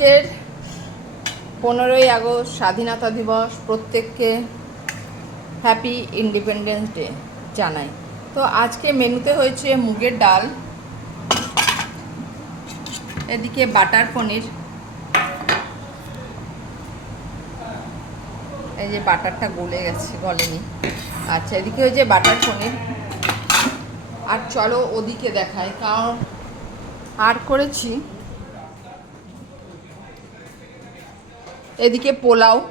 আজকের পনেরোই আগস্ট স্বাধীনতা দিবস প্রত্যেককে হ্যাপি ইন্ডিপেন্ডেন্স ডে জানাই। তো আজকে মেনুতে হয়েছে মুগের ডাল, এদিকে বাটার পনির, এই যে বাটারটা গলে গেছে, গলেনি। আচ্ছা এদিকে হয়েছে বাটার পনির। আর চলো ওদিকে দেখায় কারণ আর করেছি এদিকে পোলাও,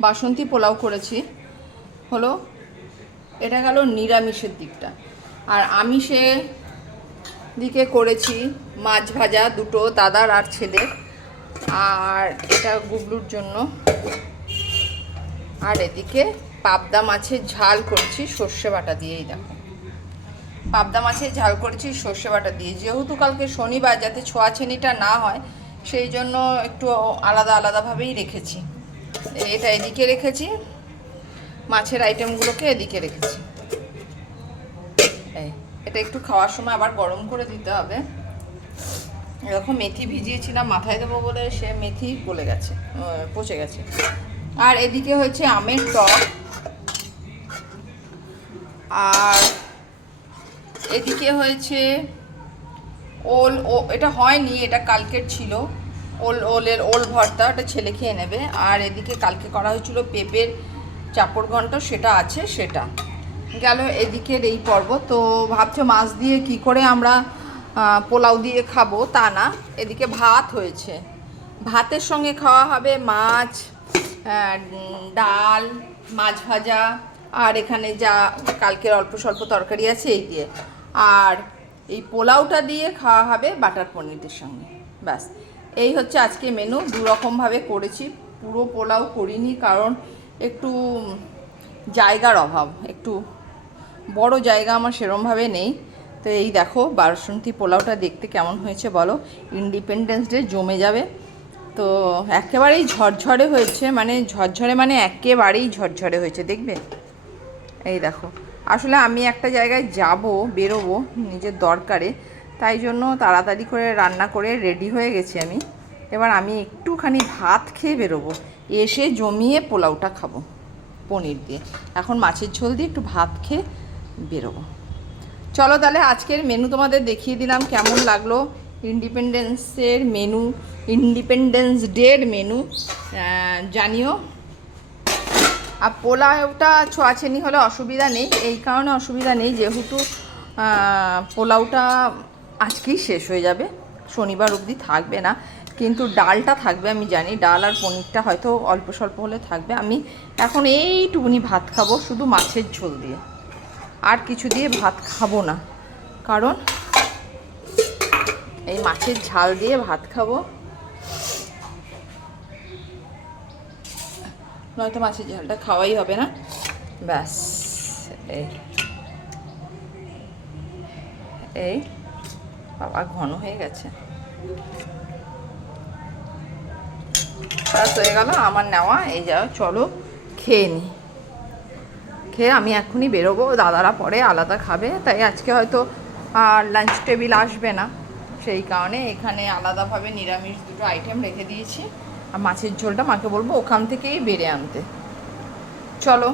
বাসন্তী পোলাও করেছি। হলো, এটা গেল নিরামিষের দিকটা। আর আমিষে দিকে করেছি মাছ ভাজা দুটো দাদার আর ছেলের। আর এটা গুবলুর জন্য। আর এদিকে পাবদা মাছের ঝাল করছি সর্ষে বাটা দিয়েই দেখো। পাবদা মাছের ঝাল করেছি সর্ষে বাটা দিয়ে। যেহেতু কালকে শনিবার, যাতে ছোঁয়াছেনিটা না হয় সেই জন্য একটু আলাদা আলাদাভাবেই রেখেছি। এটা এদিকে রেখেছি, মাছের আইটেমগুলোকে এদিকে রেখেছি। এটা একটু খাওয়ার সময় আবার গরম করে দিতে হবে। এরকম মেথি ভিজিয়েছিলাম, মাথায় দেবো বলে সে মেথি গলে গেছে পচে গেছে। আর এদিকে হচ্ছে আমের টক। আর এদিকে হয়েছে ওল, ও, এটা হয়নি, এটা কালকের ছিল। ওল, ওলের ওল ভর্তা, ওটা ছেলে খেয়ে নেবে। আর এদিকে কালকে করা হয়েছিল পেঁপের চাপড় ঘন্ট, সেটা আছে, সেটা। গেল এদিকের এই পর্ব। তো ভাবছ মাছ দিয়ে কি করে আমরা পোলাও দিয়ে খাব, তা না। এদিকে ভাত হয়েছে। ভাতের সঙ্গে খাওয়া হবে মাছ ডাল, মাছ ভাজা। আর এখানে যা, কালকের অল্প স্বল্প তরকারি আছে, এই দিয়ে। আর এই পোলাওটা দিয়ে খাওয়া হবে বাটার পনিরের সঙ্গে। ব্যাস। এই হচ্ছে আজকে মেনু দু রকমভাবে করেছি। পুরো পোলাও করিনি কারণ একটু জায়গার অভাব। একটু বড় জায়গা আমার সেরমভাবে নেই। তো এই দেখো বারসন্তী পোলাওটা দেখতে কেমন হয়েছে বলো? ইন্ডিপেন্ডেন্স ডে জমে যাবে। তো একেবারেই ঝরঝরে হয়েছে। মানে ঝরঝরে মানে একেবারেই ঝরঝরে হয়েছে। দেখবে? এই দেখো। আসলে আমি একটা জায়গায় যাব, বেরোবো নিজের দরকারে, তাই জন্য তাড়াতাড়ি করে রান্না করে রেডি হয়ে গেছি আমি। এবার আমি একটুখানি ভাত খেয়ে বেরোবো, এসে জমিয়ে পোলাওটা খাব পনির দিয়ে। এখন মাছের ঝোল দিয়ে একটু ভাত খেয়ে বেরোবো। চলো তাহলে আজকের মেনু তোমাদের দেখিয়ে দিলাম কেমন লাগল। ইন্ডিপেন্ডেন্সের মেনু ইন্ডিপেন্ডেন্স ডের মেনু জানিও। আর পোলাওটা ছোঁয়াছেনি হলে অসুবিধা নেই। এই কারণে অসুবিধা নেই, যেহেতু পোলাওটা আজকেই শেষ হয়ে যাবে। শনিবার অবধি থাকবে না। কিন্তু ডালটা থাকবে, আমি জানি। ডাল আর পনিরটা হয়তো অল্প স্বল্প হলে থাকবে। আমি এখন এইটুকুনি ভাত খাব, শুধু মাছের ঝোল দিয়ে। আর কিছু দিয়ে ভাত খাব না। কারণ এই মাছের ঝাল দিয়ে ভাত খাব। নয়তো মাছের ঝালটা খাওয়াই হবে না। ব্যাস, এই। এই, বাবা, ঘন হয়ে গেছে। ব্যাস, হয়ে গেল আমার নেওয়া। এই যাও, চলো, খেয়ে নি। খেয়ে আমি এখনই বেরোবো, দাদারা পরে আলাদা খাবে। তাই আজকে হয়তো, আর লাঞ্চ টেবিল আসবে না। সেই কারণে এখানে আলাদাভাবে নিরামিষ দুটো আইটেম রেখে দিয়েছি। আর মাছের ঝোলটা মাকে বলব ওখান থেকেই বেড়ে আনতে। চলো।